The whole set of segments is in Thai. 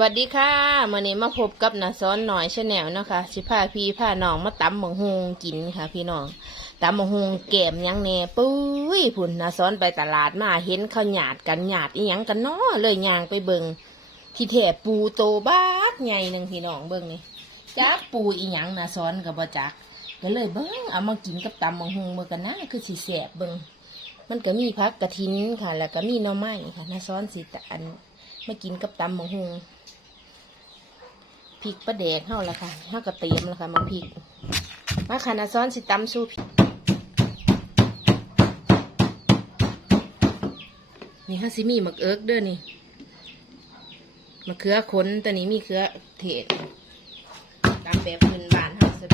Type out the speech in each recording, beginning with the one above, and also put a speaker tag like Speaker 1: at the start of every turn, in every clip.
Speaker 1: วัสดีค่ะมื่อนี้มาพบกับนาซ้อนหน่อยชาแนลนะคะสิพาพี่พาน้องมาตำบังฮงกินค่ะ พี่น้องตำบังฮงแกมยังแน่ปุ้ยพุ่นนาซ้อนไปตลาดมาเห็นเขาหยาดกันหยาดอีหยังกันเนาะเลยยางไปเบิงที่แถปูโตบ้าใหญ่หนึ่งพี่น้องเบิงนี่จักปูอีหยังนาซ้อนกับบ่จักก็เลยเบิงเอามากินกับตำบังฮงเบิงกันนะคือสีแสบเบิงมันก็มีพักกระทินค่ะ แล้วก็มีหน่อไม้ค่ะนาซ้อนสิตะอันมากินกับตำบังฮง พริกประเดกเฮาละค่ะเฮาก็เตรียมแล้วค่ะมาพริกมาค่ะนาซ้อนสิตำสู้พริกนี่ฮะสิมีมะเอิกเด้อนี่มะเขือขนตัวนี้มีเขือเทศตำแบบพื้นบ้านเฮาแซ่บ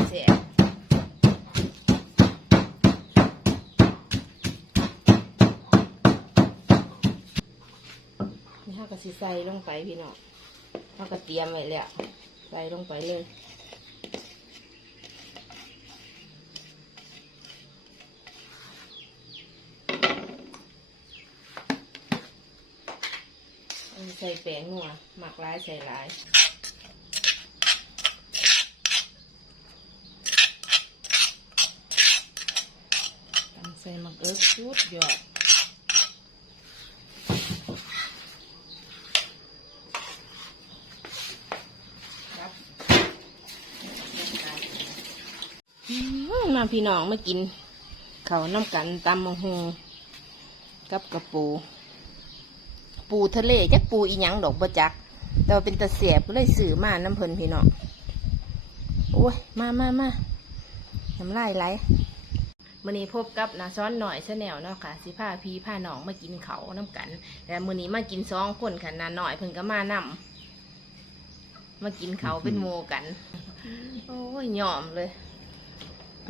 Speaker 1: นี่เฮาก็สิใส่ลงไปพี่น้องเราก็เตรียมไว้แล้ว ใส่ลงไปเลย ใส่แป้งนัวหมักร้ายใส่ร้ายใส่หมักเอิร์กชุดยอด ครับอื มาพี่น้องมากินเขาน้ำกันตำมังฮงกับกระปู ปูทะเลจักปูอีหยังดอกบะจัก แต่ว่าเป็นตะเสียบก็เลยสื่อมาน้ำเพลินพี่น้องโอ้ยมามามาน้ำลายไหลมื่อนี้พบกับนาซ้อนหน่อยชาแนลเนาะค่ะ สิพาพี่พาหนองมากินเขาน้ำกันแต่มื่อนี้มากินสองคนค่ะนาหน่อยเพิ่นก็มานำมากินเขาเป็นโมกัน โอ้ยยอมเลย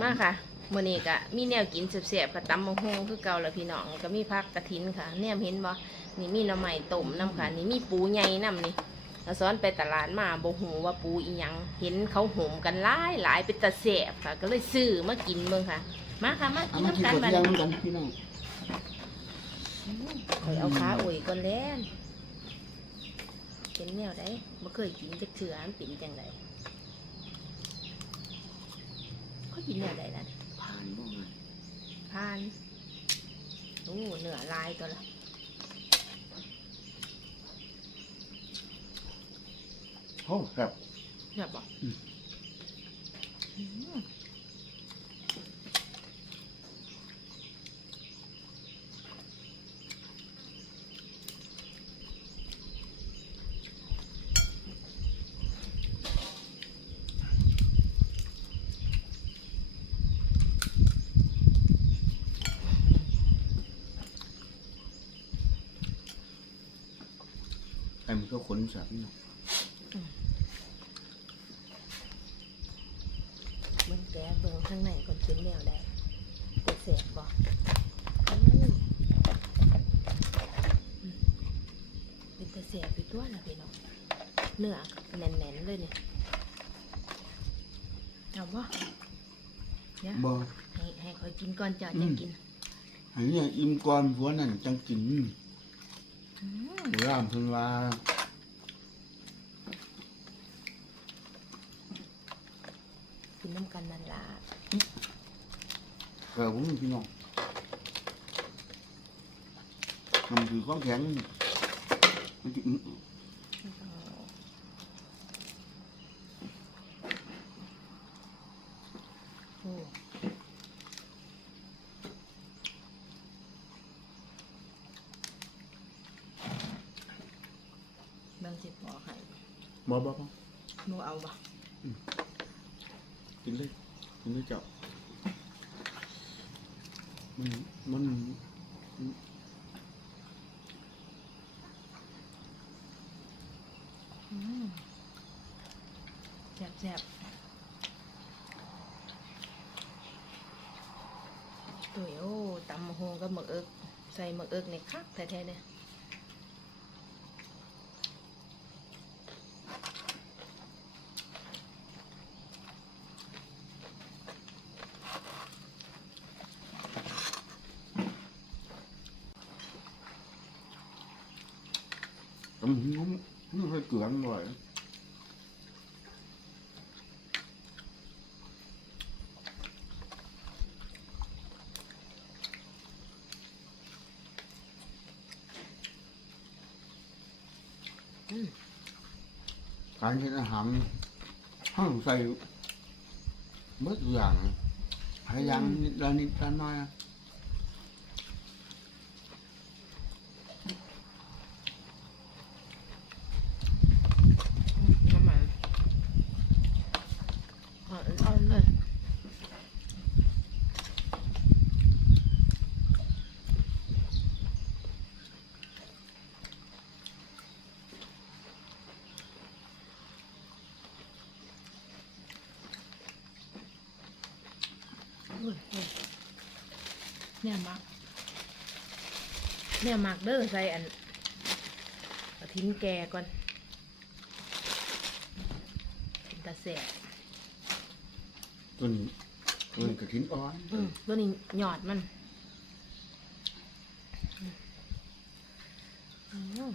Speaker 1: มาค่ะมื่อนี้ก็มีแนวกินเสียบๆกับตำมะฮงคือเก่าแล้วพี่น้องก็มีพักกระถินค่ะแนมเห็นบ่นี่มีหน่อไม้ต้มน้ำค่ะ นี่มีปูใหญ่น้ำนี่เราซ้อนไปตลาดมาบ่หูว่าปูอีหยังเห็นเขาโหมกันหลายหลายเป็นตะเสียบค่ะ ก็เลยซื้อมากินเมืองค่ะ มาค่ะมากิ
Speaker 2: เอา
Speaker 1: น
Speaker 2: มากิน
Speaker 1: น้ำกัน
Speaker 2: ข้าว
Speaker 1: บัด
Speaker 2: เที่ยง
Speaker 1: นี้
Speaker 2: กันพี่น้อง
Speaker 1: คอยเอาขาอุ่ยก่อนแล้วเป็นแนวไดบ่เคยกินจักเถื่อมันเป็นจังได เขากินแนวใดล่ะ
Speaker 2: ผ่านบ่ไง
Speaker 1: พานโอ้เนื้อลายตัวละ
Speaker 2: โอ้ครับ
Speaker 1: แบบบอก
Speaker 2: อืม ก็ขนสัตว์นี่เนาะ
Speaker 1: มันแกะเบิ่งข้างในก่อนเป็นแนวใดเป็นเสียบบอกเป็นตะเสียบไปตัวนะพี่น้องเนื้อแน่นๆเลยเนี่ยเอาบ่เนี่ย
Speaker 2: บ่
Speaker 1: ให้ให้คอยกินก่อนจ้ะ
Speaker 2: อื
Speaker 1: จะ
Speaker 2: ม
Speaker 1: กิน
Speaker 2: ให้เนี่ยอิ่มก่อนผัวนั่นจังกิน
Speaker 1: อืม
Speaker 2: โบราณเพิ่นว่า
Speaker 1: นน้ำกันนั่นล่ะ
Speaker 2: เออผมพี่น้องมันคือของแข็งมันกิน
Speaker 1: โอ้บางสิบอกให้
Speaker 2: บ่บ่บ่
Speaker 1: หนูเอาบ่
Speaker 2: กินเลยกินเลยเจ้ามันมัน
Speaker 1: แซ่บแซ่บตัวโอ้ตำมะฮงกับหมึกเอิกใส่หมึกเอิกในคักแท้ๆเนี่ย
Speaker 2: ตำหูนี่เคยเกลือมันบ่อยการกินอาหารห้องใส่เมื่ออย่างพยายามนิดละนิดละน้อยอะ
Speaker 1: น้ำมันอ่อนๆเลย อุ้ยอุ้ย เนี่ยมักเนี่ยมักเด้อใส่อันเอาทิ้งแกก่อนเป็นตาแสบ
Speaker 2: ตัวนี้ตัวนี้กระถินอ่อน
Speaker 1: อืมตัวนี้หยอดมันอืม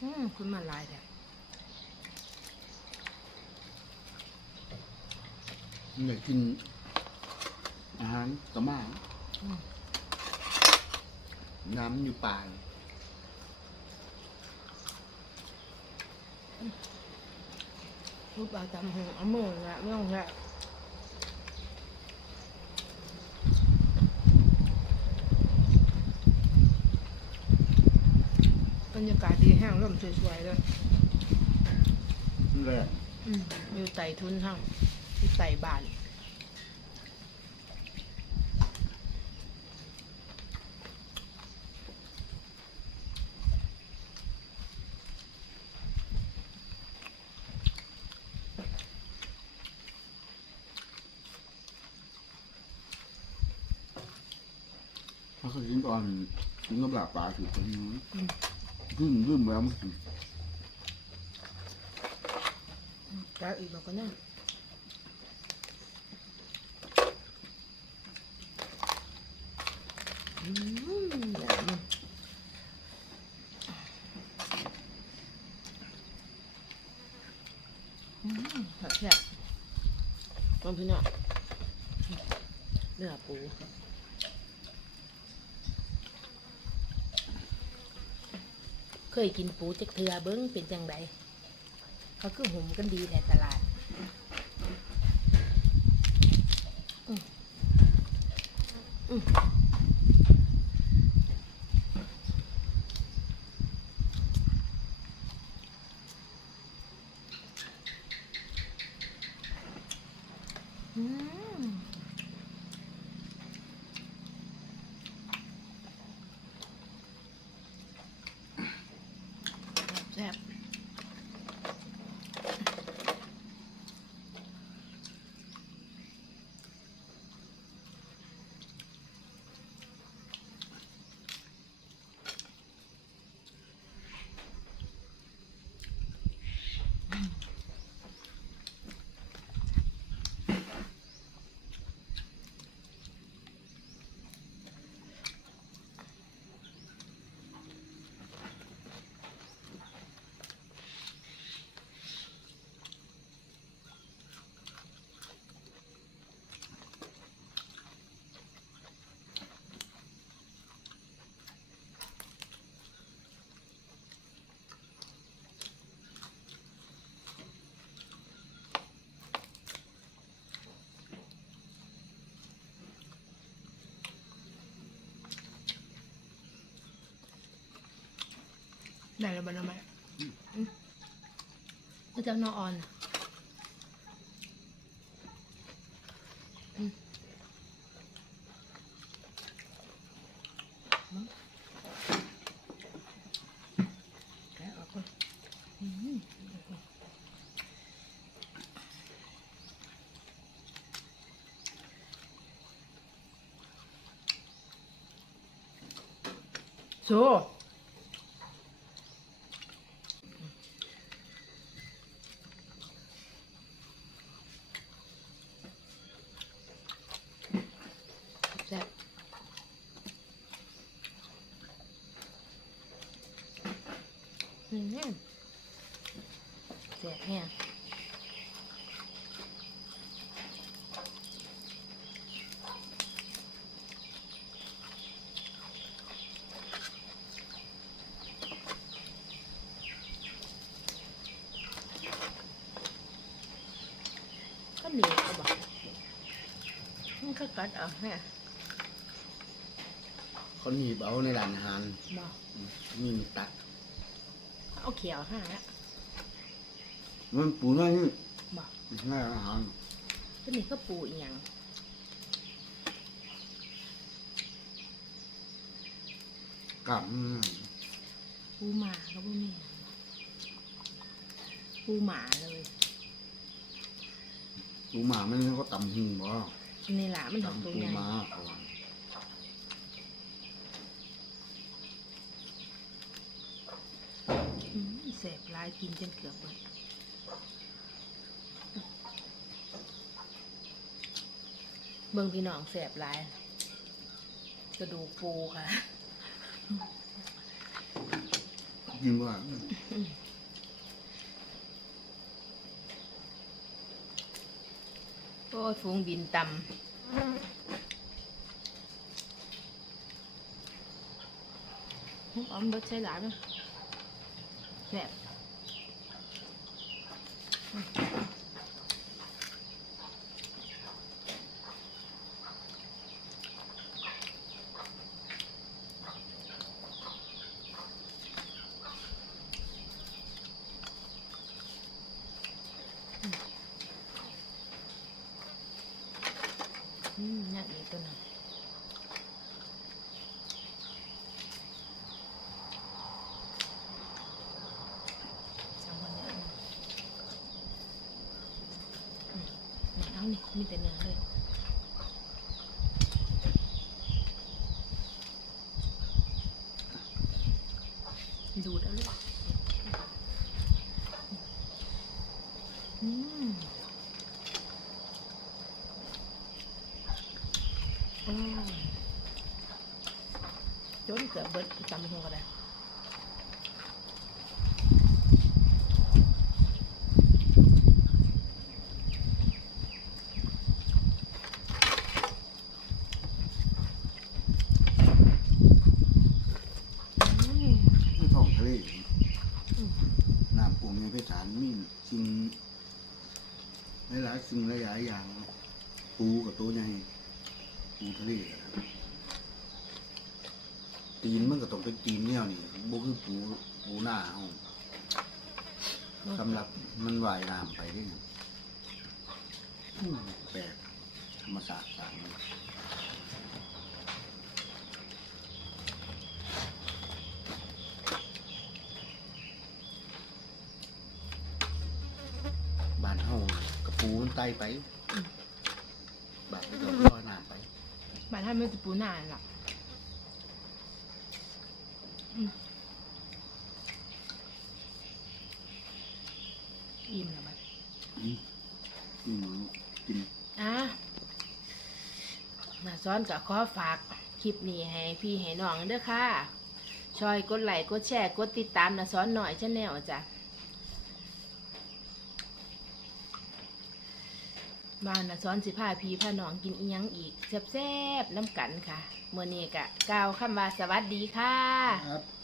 Speaker 1: อืมคุณมาหลายแท้
Speaker 2: อยากกินอาหารกะมา
Speaker 1: อืม
Speaker 2: น้ำอยู่ป่า
Speaker 1: รูปเอาจำหงเอามือละไม่ต้องละ รรยากาศดีแห้งร่มสวยๆเลย
Speaker 2: นี่แหละ
Speaker 1: อืมอยู่ไต่ทุนทั้งที่ไต่บาน
Speaker 2: ถ้าเขากินอ่อนกินกับหลาบปลาถือเป็น ขึ้นขึ้นแล้วมัน
Speaker 1: แล้อีกบอกก็เนี่ยอืมแบบนี้อืมแบบแซ่บลองพี่น้องเนื้อปู เค ยกินปูจักเทือเบิ้งเป็นจังไดเขาคือหุมกันดีในตลาดอืมอืม ได้แล้วบ้างไหมเราจะนอนออนโซ่ อืมแซ่บแห้งก็เหนียวก็บอกมันก็กัดเอาแม่
Speaker 2: เขาหนีบเอาในร้านอาหาร
Speaker 1: บอก
Speaker 2: มีมีตัด
Speaker 1: เอาเขียวห้าแล้ว
Speaker 2: มันปูน้อยนี่
Speaker 1: บอก
Speaker 2: ในร้านอาหาร
Speaker 1: ก็นี่ก็ปูอีหยัง
Speaker 2: กับอืม
Speaker 1: ปูหมาก็บ่แม่นปูหมาเลย
Speaker 2: ปูหมามันก็ตำหูบ่
Speaker 1: นี่แหละมันดอก
Speaker 2: ตำ
Speaker 1: ตัว
Speaker 2: ปู
Speaker 1: ใหญ่
Speaker 2: หมาเอาไว้
Speaker 1: อืม แสบลายกินจนเกือบหมดเบิ่งพี่น้องแสบลายกระดูกปูค่ะ
Speaker 2: กินว่า
Speaker 1: โอ้ยฟูงบินต่ำออมเบิดใช้หลายมั้ย แซ่บอืมนั่นอีกตัวหนึงสามคนเนี่ยอืมอืมเอานี่มีแต่เนื้อเลย ดูดเอาลูกอืมอืมจนเกือบเบิดจำหัวก็ได้อืม
Speaker 2: ที่ท้องทะเล
Speaker 1: อืม
Speaker 2: น้ำปูมีพิสารมีสิ่งหลายๆ สิ่งหลายๆอย่าง ปูกับตัวใหญ่ปูทะเลตีนมันก็ต้องเป็นตีนเนี่ยนี่บ่คือปูปูหน้าเฮาสำหรับมันว่ายน้ำไปได้อืมแปลกธรรมศาสตร์ต่างมันบ้านเฮาก ระปูมันไตไปบ้านเราก็ลอยน้ำไป
Speaker 1: บ้านท่านไม่จะปูนานหรอกอืมอิ่มแล้วบัด
Speaker 2: อืมอืมกิน
Speaker 1: อะมาซ้อนกับขอฝากคลิปนี้ให้พี่ให้น้องเด้อค่ะ ช่วยกดไลค์กดแชร์กดติดตามนะซ้อนหน่อยชาแนลจ้ะ บ้านนะซ้อนสิพาพีผ้าหนองกินอีหยังอีกแซ่บๆน้ำกันค่ะเมื่อนี้กะกล่าวคำว่าสวัสดีค่ะ
Speaker 2: ครับ